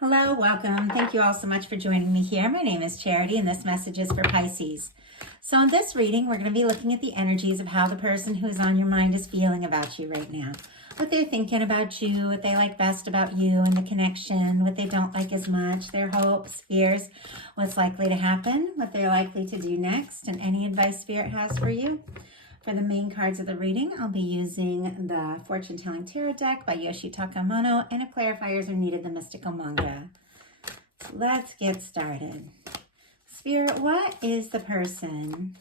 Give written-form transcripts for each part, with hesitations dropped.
Hello, welcome. Thank you all so much for joining me here. My name is Charity and this message is for Pisces. So in this reading, we're going to be looking at the energies of how the person who's on your mind is feeling about you right now. What they're thinking about you, what they like best about you and the connection, what they don't like as much, their hopes, fears, what's likely to happen, what they're likely to do next, and any advice Spirit has for you. For the main cards of the reading, I'll be using the Fortune Telling Tarot deck by Yoshitaka Amano, and if clarifiers are needed, the Mystical Manga. So let's get started. Spirit, what is the person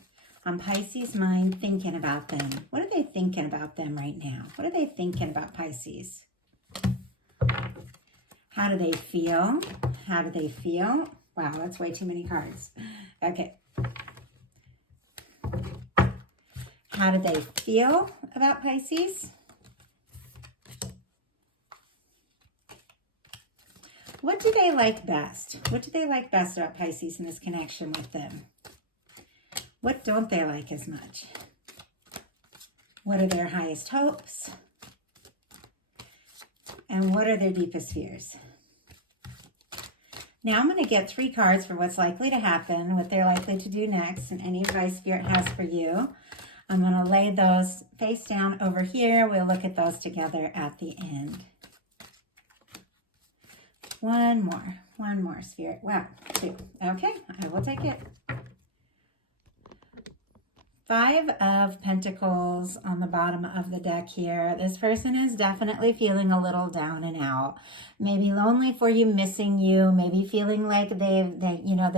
on Pisces' mind thinking about them? What are they thinking about them right now? What are they thinking about Pisces? How do they feel? How do they feel? Wow, that's way too many cards. Okay. How do they feel about Pisces? What do they like best? What do they like best about Pisces in this connection with them? What don't they like as much? What are their highest hopes? And what are their deepest fears? Now I'm going to get 3 cards for what's likely to happen, what they're likely to do next, and any advice Spirit has for you. I'm going to lay those face down over here. We'll look at those together at the end. One more, Spirit. Wow, 2. Okay, I will take it. 5 of Pentacles on the bottom of the deck here. This person is definitely feeling a little down and out. Maybe lonely for you, missing you, maybe feeling like they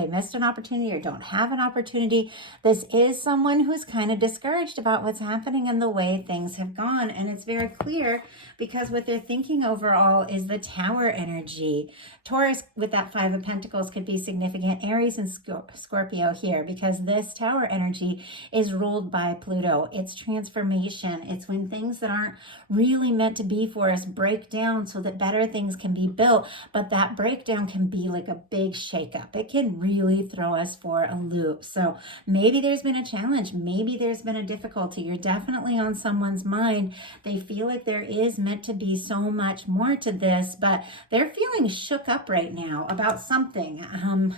missed an opportunity or don't have an opportunity. This is someone who's kind of discouraged about what's happening and the way things have gone. And it's very clear because what they're thinking overall is the Tower energy. Taurus with that 5 of Pentacles could be significant. Aries and Scorpio here, because this Tower energy is ruled by Pluto. It's transformation. It's when things that aren't really meant to be for us break down so that better things can be built. But that breakdown can be like a big shakeup. It can really throw us for a loop. So maybe there's been a challenge. Maybe there's been a difficulty. You're definitely on someone's mind. They feel like there is meant to be so much more to this, but they're feeling shook up right now about something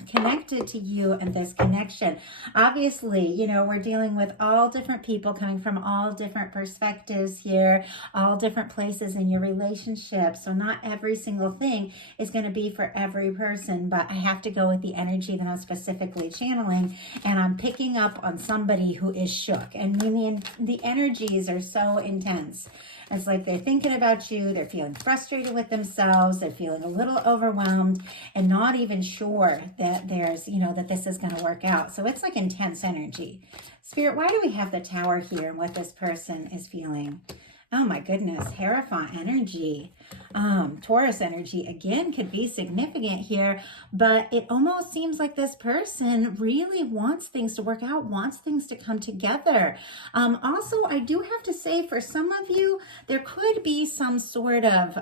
connected to you and this connection. Obviously, we're dealing with all different people coming from all different perspectives here, all different places in your relationship. So not every single thing is going to be for every person, but I have to go with the energy that I'm specifically channeling, and I'm picking up on somebody who is shook. And the energies are so intense. It's like they're thinking about you, they're feeling frustrated with themselves, they're feeling a little overwhelmed and not even sure that that this is going to work out. So it's like intense energy. Spirit, why do we have the Tower here and what this person is feeling? Oh my goodness, Hierophant energy. Taurus energy, again, could be significant here, but it almost seems like this person really wants things to work out, wants things to come together. Also, I do have to say, for some of you, there could be some sort of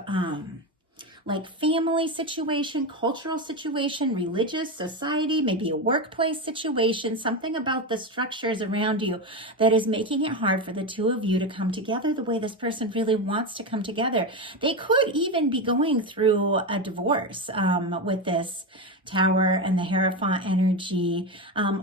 like family situation, cultural situation, religious, society, maybe a workplace situation, something about the structures around you that is making it hard for the two of you to come together the way this person really wants to come together. They could even be going through a divorce with this Tower and the Hierophant energy,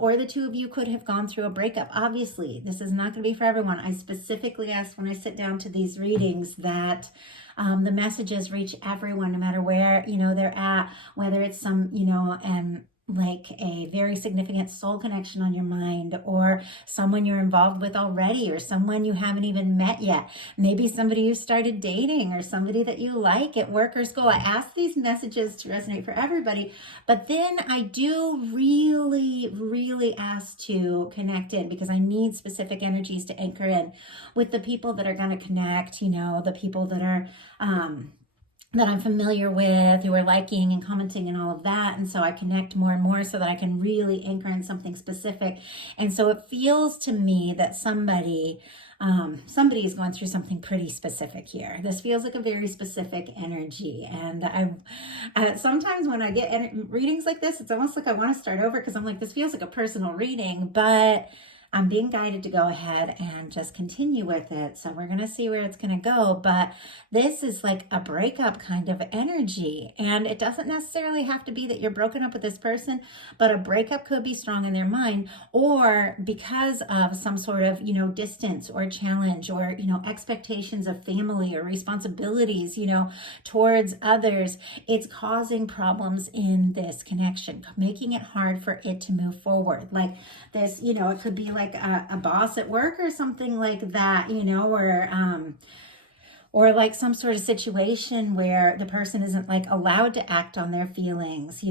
or the two of you could have gone through a breakup. Obviously, this is not going to be for everyone. I specifically ask when I sit down to these readings that the messages reach everyone, no matter where they're at, whether it's some like a very significant soul connection on your mind, or someone you're involved with already, or someone you haven't even met yet, maybe somebody you started dating, or somebody that you like at work or school. I ask these messages to resonate for everybody, but then I do really ask to connect in, because I need specific energies to anchor in with the people that are going to connect, the people that are that I'm familiar with, who are liking and commenting and all of that. And so I connect more and more so that I can really anchor in something specific. And so it feels to me that somebody is going through something pretty specific here. This feels like a very specific energy. And sometimes when I get readings like this, it's almost like I want to start over, because I'm like, this feels like a personal reading, but I'm being guided to go ahead and just continue with it. So we're going to see where it's going to go. But this is like a breakup kind of energy. And it doesn't necessarily have to be that you're broken up with this person, but a breakup could be strong in their mind, or because of some sort of, distance or challenge, or, expectations of family or responsibilities, towards others. It's causing problems in this connection, making it hard for it to move forward. Like this, it could be like a boss at work or something like that, or like some sort of situation where the person isn't like allowed to act on their feelings,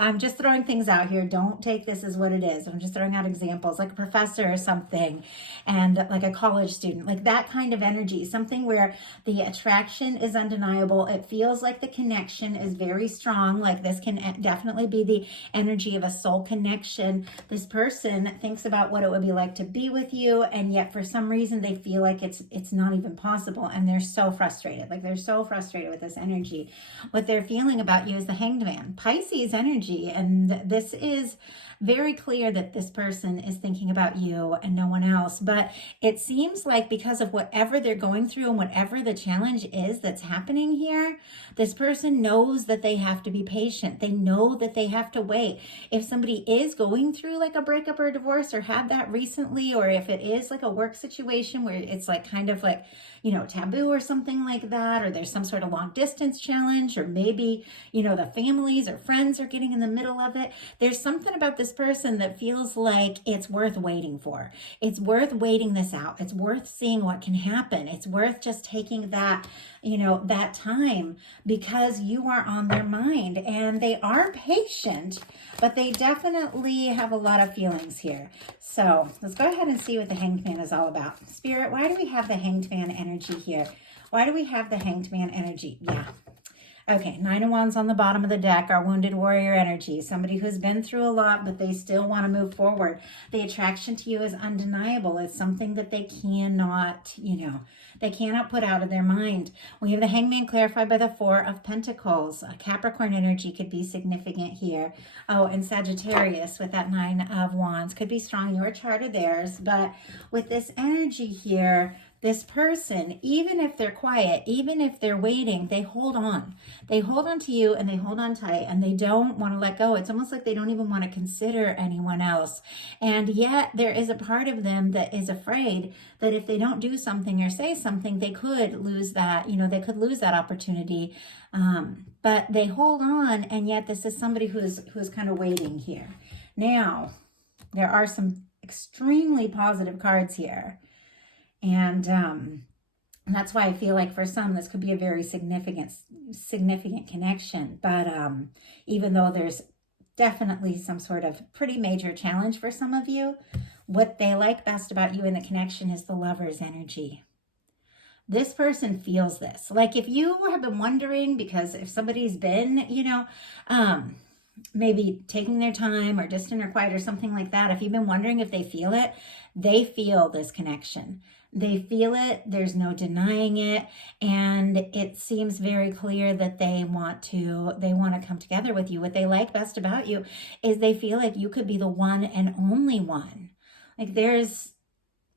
I'm just throwing things out here. Don't take this as what it is. I'm just throwing out examples, like a professor or something, and like a college student, like that kind of energy, something where the attraction is undeniable. It feels like the connection is very strong. Like this can definitely be the energy of a soul connection. This person thinks about what it would be like to be with you, and yet for some reason they feel like it's not even possible, and they're so frustrated. Like they're so frustrated with this energy. What they're feeling about you is the Hanged Man, Pisces energy, and this is very clear that this person is thinking about you and no one else. But it seems like because of whatever they're going through and whatever the challenge is that's happening here, this person knows that they have to be patient. They know that they have to wait. If somebody is going through like a breakup or a divorce, or had that recently, or if it is like a work situation where it's like kind of like, taboo or something like that, or there's some sort of long distance challenge, or maybe, the families or friends are getting in the middle of it. There's something about this person that feels like it's worth waiting for. It's worth waiting this out. It's worth seeing what can happen. It's worth just taking that, that time, because you are on their mind, and they are patient, but they definitely have a lot of feelings here. So let's go ahead and see what the Hanged Man is all about. Spirit, why do we have the Hanged Man energy here? Why do we have the Hanged Man energy? Yeah. Okay, Nine of Wands on the bottom of the deck, our wounded warrior energy. Somebody who's been through a lot, but they still want to move forward. The attraction to you is undeniable. It's something that they cannot, they cannot put out of their mind. We have the Hangman clarified by the Four of Pentacles. A Capricorn energy could be significant here. Oh, and Sagittarius with that Nine of Wands could be strong in your chart or theirs. But with this energy here, this person, even if they're quiet, even if they're waiting, they hold on. They hold on to you, and they hold on tight, and they don't want to let go. It's almost like they don't even want to consider anyone else. And yet there is a part of them that is afraid that if they don't do something or say something, they could lose that, they could lose that opportunity. But they hold on, and yet this is somebody who's kind of waiting here. Now, there are some extremely positive cards here. And that's why I feel like for some, this could be a very significant connection. But even though there's definitely some sort of pretty major challenge for some of you, what they like best about you in the connection is the Lover's energy. This person feels this. Like if you have been wondering, because if somebody's been, maybe taking their time or distant or quiet or something like that, if you've been wondering if they feel this connection. They feel it. There's no denying it. And it seems very clear that they want to come together with you. What they like best about you is they feel like you could be the one and only one. Like there's,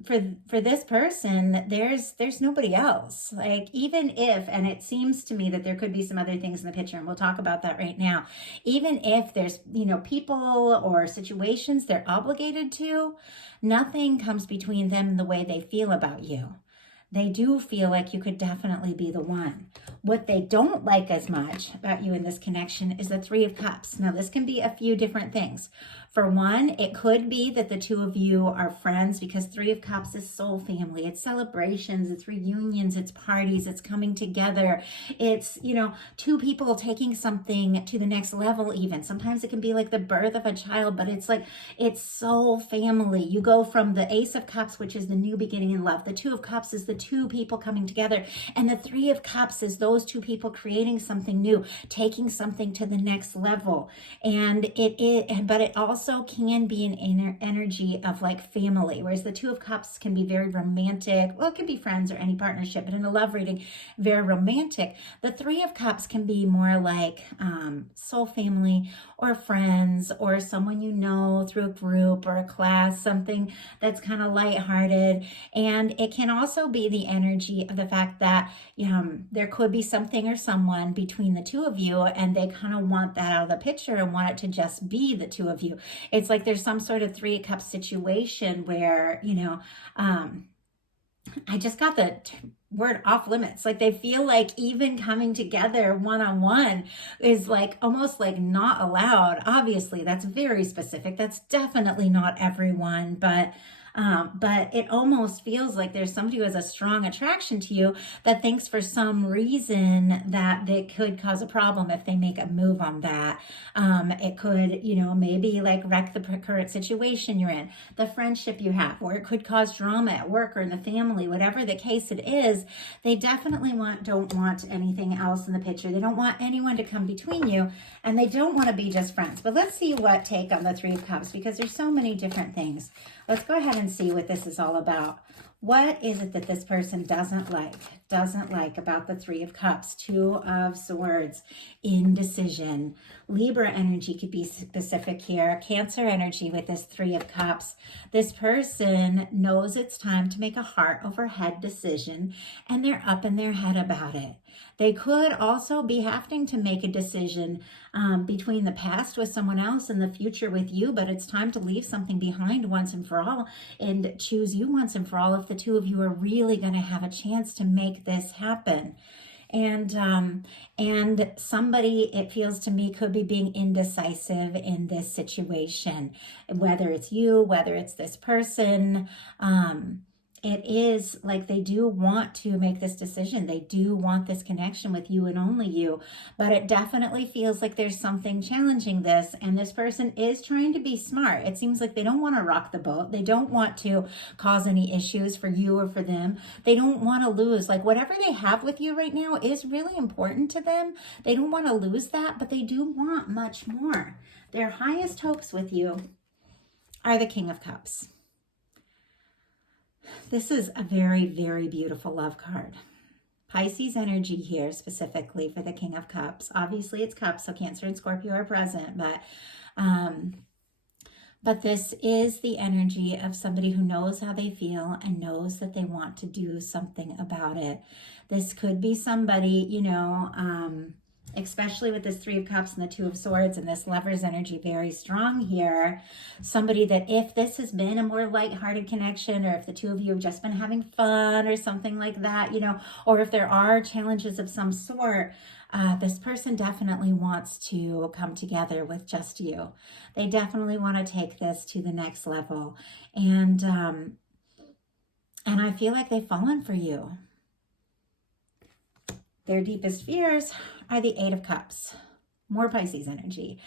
for this person, there's nobody else. Like even if, and it seems to me that there could be some other things in the picture, and we'll talk about that right now. Even if there's, people or situations they're obligated to, nothing comes between them and the way they feel about you. They do feel like you could definitely be the one. What they don't like as much about you in this connection is the Three of Cups. Now, this can be a few different things. For one, it could be that the two of you are friends, because Three of Cups is soul family. It's celebrations, it's reunions, it's parties, it's coming together. It's, two people taking something to the next level even. Sometimes it can be like the birth of a child, but it's like, it's soul family. You go from the Ace of Cups, which is the new beginning in love. The Two of Cups is the two people coming together. And the Three of Cups is those two people creating something new, taking something to the next level. And but it also can be an inner energy of like family, whereas the Two of Cups can be very romantic. Well, it can be friends or any partnership, but in a love reading, very romantic. The Three of Cups can be more like soul family or friends or someone you know through a group or a class, something that's kind of lighthearted. And it can also be the energy of the fact that there could be something or someone between the two of you, and they kind of want that out of the picture and want it to just be the two of you. It's like there's some sort of Three of Cups situation where, I just got the word off limits. Like they feel like even coming together one-on-one is like almost like not allowed. Obviously, that's very specific. That's definitely not everyone, but it almost feels like there's somebody who has a strong attraction to you that thinks for some reason that they could cause a problem if they make a move on that. It could, maybe like wreck the current situation you're in, the friendship you have, or it could cause drama at work or in the family, whatever the case it is. They definitely don't want anything else in the picture. They don't want anyone to come between you, and they don't want to be just friends. But let's see what take on the Three of Cups, because there's so many different things. Let's go ahead and see what this is all about. What is it that this person doesn't like about the Three of Cups? Two of Swords, indecision. Libra energy could be specific here. Cancer energy with this Three of Cups. This person knows it's time to make a heart over head decision, and they're up in their head about it. They could also be having to make a decision between the past with someone else and the future with you, but it's time to leave something behind once and for all and choose you once and for all if the two of you are really going to have a chance to make this happen. And somebody, it feels to me, could be being indecisive in this situation, whether it's you, whether it's this person. It is like they do want to make this decision. They do want this connection with you and only you, but it definitely feels like there's something challenging this, and this person is trying to be smart. It seems like they don't want to rock the boat. They don't want to cause any issues for you or for them. They don't want to lose. Like whatever they have with you right now is really important to them. They don't want to lose that, but they do want much more. Their highest hopes with you are the King of Cups. This is a very, very beautiful love card. Pisces energy here specifically for the King of Cups. Obviously it's cups, so Cancer and Scorpio are present, but this is the energy of somebody who knows how they feel and knows that they want to do something about it. This could be somebody, especially with this Three of Cups and the Two of Swords and this Lover's energy very strong here. Somebody that if this has been a more lighthearted connection, or if the two of you have just been having fun or something like that, or if there are challenges of some sort, this person definitely wants to come together with just you. They definitely want to take this to the next level. And I feel like they've fallen for you. Their deepest fears are the Eight of Cups. More Pisces energy.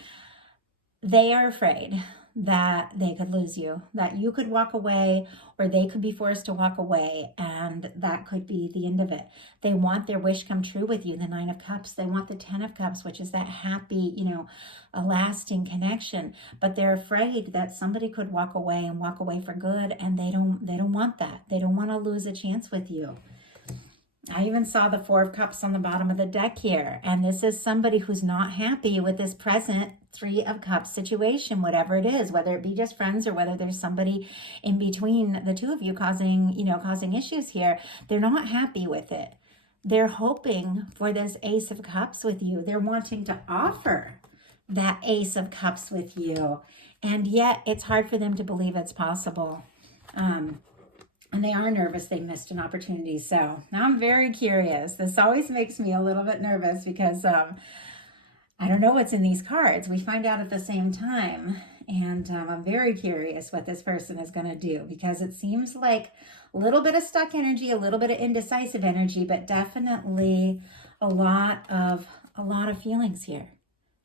They are afraid that they could lose you, that you could walk away, or they could be forced to walk away, and that could be the end of it. They want their wish come true with you, the Nine of Cups. They want the Ten of Cups, which is that happy, a lasting connection. But they're afraid that somebody could walk away and walk away for good, and they don't want that. They don't want to lose a chance with you. I even saw the Four of Cups on the bottom of the deck here. And this is somebody who's not happy with this present Three of Cups situation, whatever it is, whether it be just friends or whether there's somebody in between the two of you causing issues here. They're not happy with it. They're hoping for this Ace of Cups with you. They're wanting to offer that Ace of Cups with you. And yet it's hard for them to believe it's possible. And they are nervous they missed an opportunity. So now I'm very curious. This always makes me a little bit nervous because I don't know what's in these cards. We find out at the same time. And I'm very curious what this person is going to do, because it seems like a little bit of stuck energy, a little bit of indecisive energy, but definitely a lot of feelings here.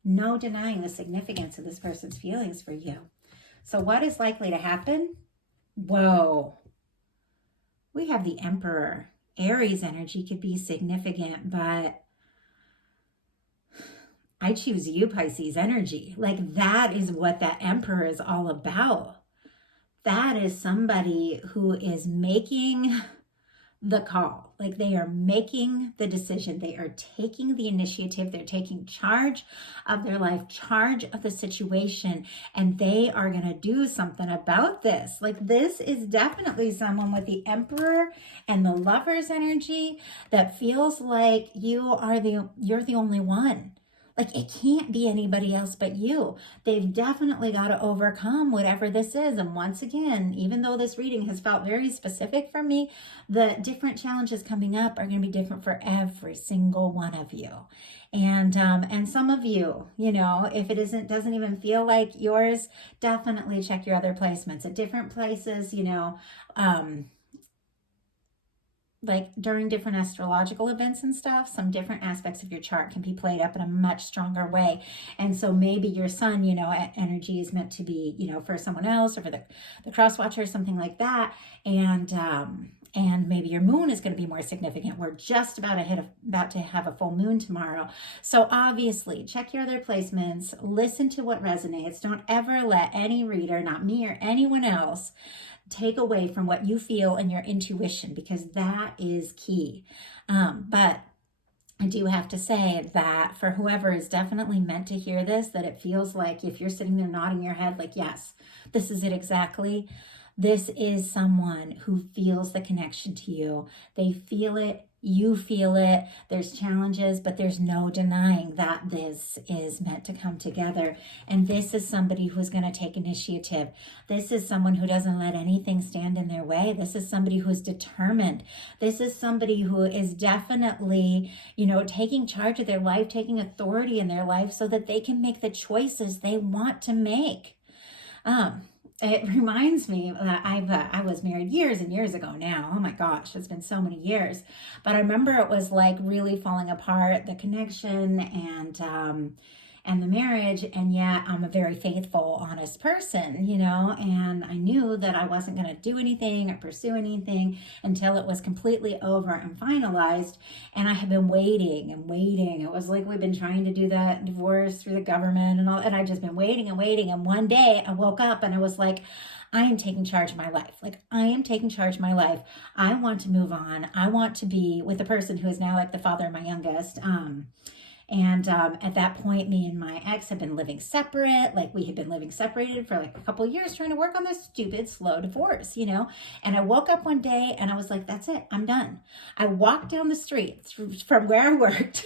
No denying the significance of this person's feelings for you. So what is likely to happen? Whoa. We have the Emperor Aries energy could be significant, but I choose you, Pisces energy. Like, that is what that Emperor is all about. That is somebody who is making the call. Like, they are making the decision. They are taking the initiative. They're taking charge of their life, charge of the situation, and they are going to do something about this. Like, this is definitely someone with the Emperor and the Lover's energy that feels like you're the only one. Like, it can't be anybody else but you. They've definitely got to overcome whatever this is. And once again, even though this reading has felt very specific for me, the different challenges coming up are going to be different for every single one of you. And some of you, if it doesn't even feel like yours, definitely check your other placements at different places, like during different astrological events and stuff, some different aspects of your chart can be played up in a much stronger way. And so maybe your sun, energy is meant to be, for someone else or for the cross watcher or something like that. And maybe your moon is going to be more significant. We're just about to have a full moon tomorrow. So obviously, check your other placements, listen to what resonates. Don't ever let any reader, not me or anyone else, take away from what you feel and your intuition, because that is key. But I do have to say that for whoever is definitely meant to hear this, that it feels like if you're sitting there nodding your head like, yes, this is it exactly. This is someone who feels the connection to you. They feel it. You feel it. There's challenges, but there's no denying that this is meant to come together. And this is somebody who's going to take initiative. This is someone who doesn't let anything stand in their way. This is somebody who's determined. This is somebody who is definitely, taking charge of their life, taking authority in their life so that they can make the choices they want to make. It reminds me that I was married years and years ago now. Oh my gosh, it's been so many years. But I remember it was like really falling apart, the connection and the marriage. And yet I'm a very faithful, honest person, and I knew that I wasn't going to do anything or pursue anything until it was completely over and finalized. And I had been waiting and waiting. It was like we've been trying to do that divorce through the government and all, and I'd just been waiting and waiting. And one day I woke up and I was like, I am taking charge of my life. Like, I am taking charge of my life. I want to move on. I want to be with the person who is now like the father of my youngest. And at that point, me and my ex had been living separate. Like, we had been living separated for like a couple of years trying to work on this stupid, slow divorce, And I woke up one day and I was like, that's it. I'm done. I walked down the street from where I worked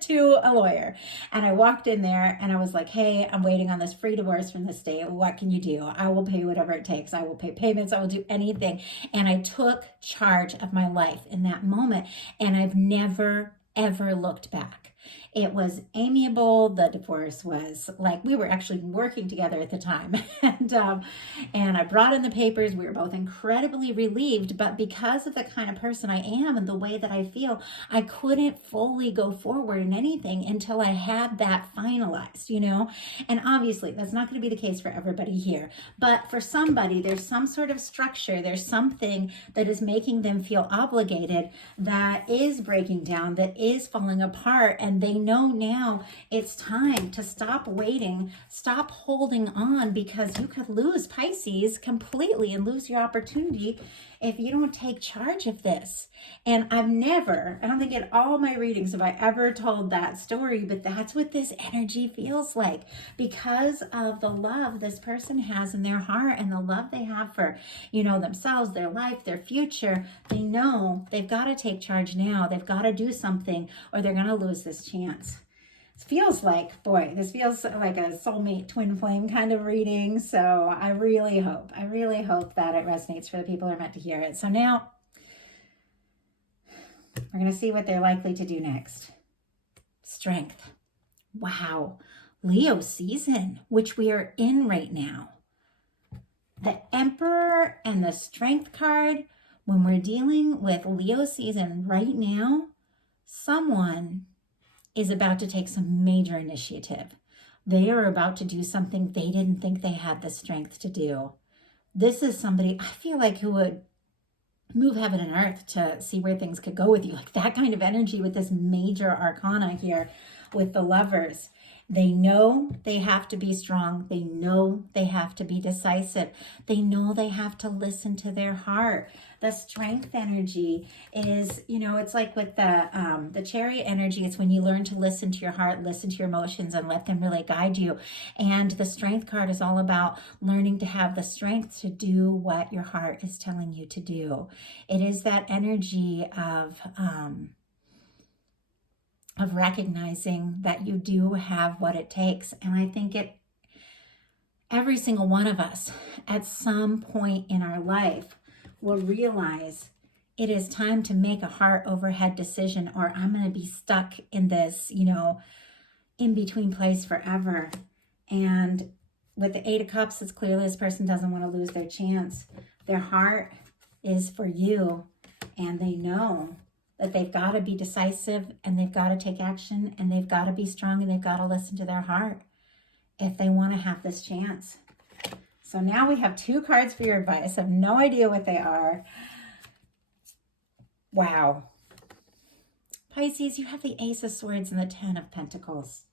to a lawyer. And I walked in there and I was like, hey, I'm waiting on this free divorce from the state. What can you do? I will pay whatever it takes. I will pay payments. I will do anything. And I took charge of my life in that moment. And I've never, ever looked back. It was amiable. The divorce was like, we were actually working together at the time. And I brought in the papers. We were both incredibly relieved. But because of the kind of person I am and the way that I feel, I couldn't fully go forward in anything until I had that finalized, And obviously, that's not going to be the case for everybody here. But for somebody, there's some sort of structure. There's something that is making them feel obligated, that is breaking down, that is falling apart. And they know now it's time to stop waiting, stop holding on, because you could lose, Pisces, completely and lose your opportunity if you don't take charge of this. And I don't think in all my readings have I ever told that story, but that's what this energy feels like, because of the love this person has in their heart and the love they have for, themselves, their life, their future. They know they've got to take charge now. They've got to do something or they're going to lose this chance. This feels like a soulmate twin flame kind of reading. So I really hope that it resonates for the people who are meant to hear it. So now we're going to see what they're likely to do next. Strength. Wow. Leo season, which we are in right now. The Emperor and the Strength card, when we're dealing with Leo season right now, someone is about to take some major initiative. They are about to do something they didn't think they had the strength to do. This is somebody I feel like who would move heaven and earth to see where things could go with you. Like that kind of energy with this major arcana here with the Lovers. They know they have to be strong. They know they have to be decisive. They know they have to listen to their heart. The Strength energy is, you know, it's like with the Chariot energy. It's when you learn to listen to your heart, listen to your emotions, and let them really guide you. And the Strength card is all about learning to have the strength to do what your heart is telling you to do. It is that energy of recognizing that you do have what it takes. And I think every single one of us at some point in our life will realize it is time to make a heart over head decision, or I'm going to be stuck in this, you know, in between place forever. And with the Eight of Cups, it's clearly this person doesn't want to lose their chance. Their heart is for you, and they know that they've got to be decisive, and they've got to take action, and they've got to be strong, and they've got to listen to their heart if they want to have this chance. So now we have 2 cards for your advice. I have no idea what they are. Wow. Pisces, you have the Ace of Swords and the 10 of Pentacles.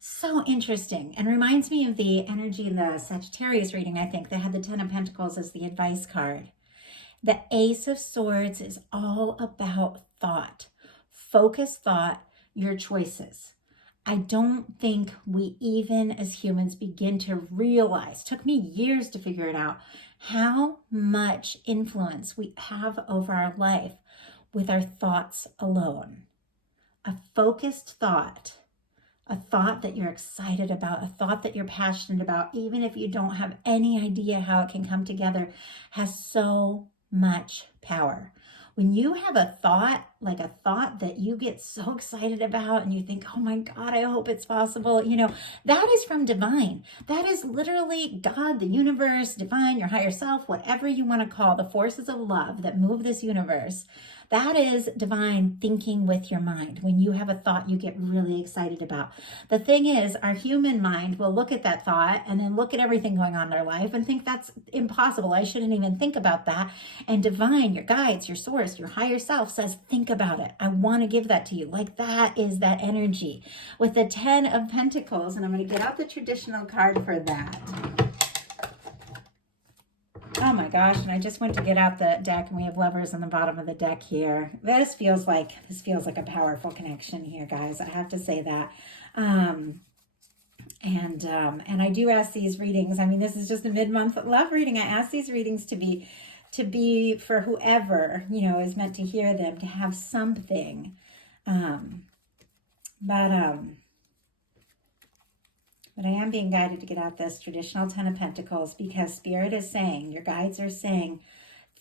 So interesting, and reminds me of the energy in the Sagittarius reading, I think, that had the 10 of Pentacles as the advice card. The Ace of Swords is all about thought, focused thought, your choices. I don't think we even as humans begin to realize, took me years to figure it out, how much influence we have over our life with our thoughts alone. A focused thought, a thought that you're excited about, a thought that you're passionate about, even if you don't have any idea how it can come together, has so much power. When you have a thought, like a thought that you get so excited about and you think, oh my God, I hope it's possible, you know, that is from divine. That is literally God, the universe, divine, your higher self, whatever you want to call the forces of love that move this universe. That is divine thinking with your mind. When you have a thought you get really excited about. The thing is, our human mind will look at that thought and then look at everything going on in their life and think that's impossible. I shouldn't even think about that. And divine, your guides, your source, your higher self says, think about it. I want to give that to you. Like that is that energy. With the 10 of Pentacles, and I'm going to get out the traditional card for that. Oh my gosh, and I just went to get out the deck and we have Lovers on the bottom of the deck here. This feels like a powerful connection here, guys. I have to say that. And I do ask these readings. I mean, this is just a mid-month love reading. I ask these readings to be for whoever, you know, is meant to hear them, to have something. But I am being guided to get out this traditional 10 of Pentacles because Spirit is saying, your guides are saying,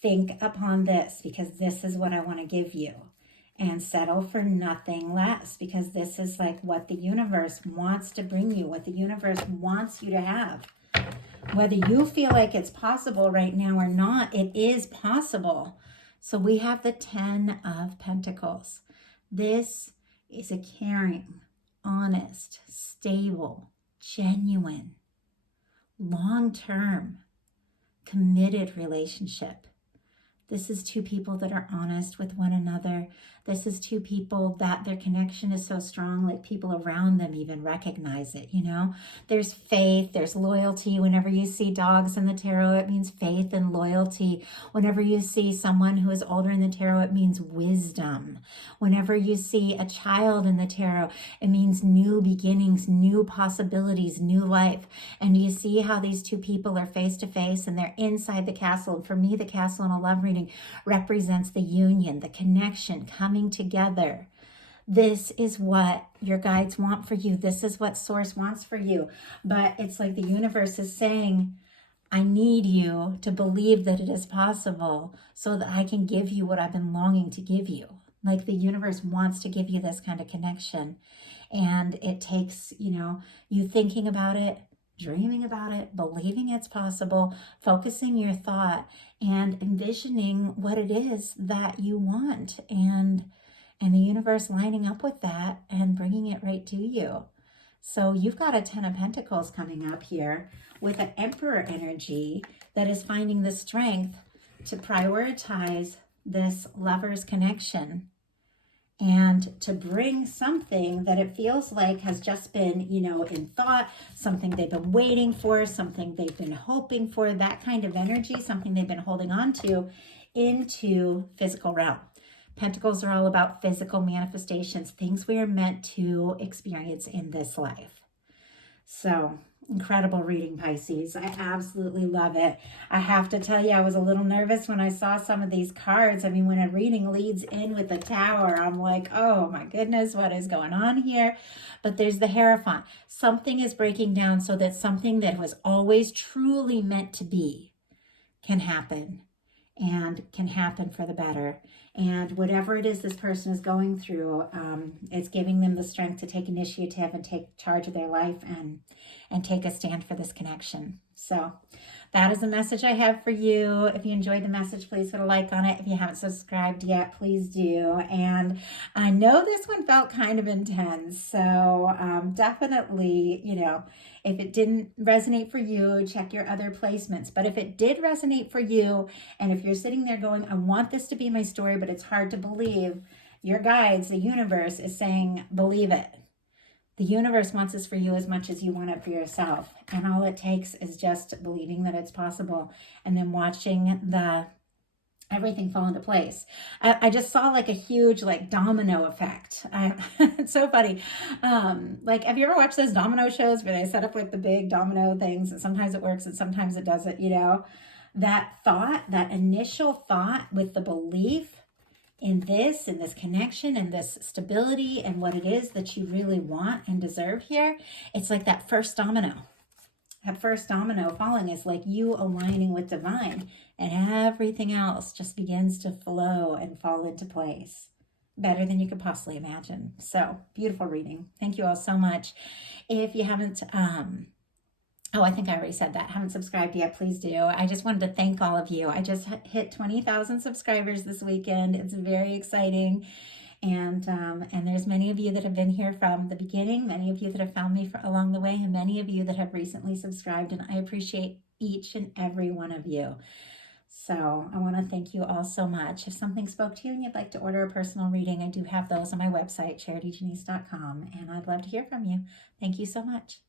think upon this because this is what I want to give you. And settle for nothing less because this is like what the universe wants to bring you, what the universe wants you to have. Whether you feel like it's possible right now or not, it is possible. So we have the 10 of Pentacles. This is a caring, honest, stable, genuine, long-term, committed relationship. This is 2 people that are honest with one another. This is 2 people that their connection is so strong, like people around them even recognize it, you know? There's faith, there's loyalty. Whenever you see dogs in the tarot, it means faith and loyalty. Whenever you see someone who is older in the tarot, it means wisdom. Whenever you see a child in the tarot, it means new beginnings, new possibilities, new life. And you see how these 2 people are face to face and they're inside the castle. And for me, the castle in a love reading represents the union, the connection, coming together. This is what your guides want for you. This is what Source wants for you. But it's like the universe is saying, I need you to believe that it is possible so that I can give you what I've been longing to give you. Like the universe wants to give you this kind of connection. And it takes, you know, you thinking about it, dreaming about it, believing it's possible, focusing your thought and envisioning what it is that you want and the universe lining up with that and bringing it right to you. So you've got a 10 of Pentacles coming up here with an Emperor energy that is finding the strength to prioritize this lover's connection and to bring something that it feels like has just been, in thought, something they've been waiting for, something they've been hoping for, that kind of energy, something they've been holding on to, into physical realm. Pentacles are all about physical manifestations, things we are meant to experience in this life. So, incredible reading, Pisces. I absolutely love it. I have to tell you, I was a little nervous when I saw some of these cards. I mean, when a reading leads in with the Tower, I'm like, oh my goodness, what is going on here? But there's the Hierophant. Something is breaking down so that something that was always truly meant to be can happen, and can happen for the better. And whatever it is this person is going through, it's giving them the strength to take initiative and take charge of their life and take a stand for this connection. So that is the message I have for you. If you enjoyed the message, please put a like on it. If you haven't subscribed yet, please do. And I know this one felt kind of intense. So definitely, if it didn't resonate for you, check your other placements. But if it did resonate for you, and if you're sitting there going, I want this to be my story, but it's hard to believe, your guides, the universe, is saying, believe it. The universe wants this for you as much as you want it for yourself. And all it takes is just believing that it's possible, and then watching everything fall into place. I just saw like a huge domino effect. It's so funny. Have you ever watched those domino shows where they set up the big domino things, and sometimes it works and sometimes it doesn't, That thought, that initial thought with the belief in this connection and this stability and what it is that you really want and deserve here, it's like that first domino. That first domino falling is like you aligning with divine, and everything else just begins to flow and fall into place better than you could possibly imagine. So beautiful reading. Thank you all so much. If you haven't, I think I already said that, haven't subscribed yet, please do. I just wanted to thank all of you. I just hit 20,000 subscribers this weekend. It's very exciting. And there's many of you that have been here from the beginning, many of you that have found me along the way, and many of you that have recently subscribed, and I appreciate each and every one of you. So I want to thank you all so much. If something spoke to you and you'd like to order a personal reading, I do have those on my website, charityjanice.com, and I'd love to hear from you. Thank you so much.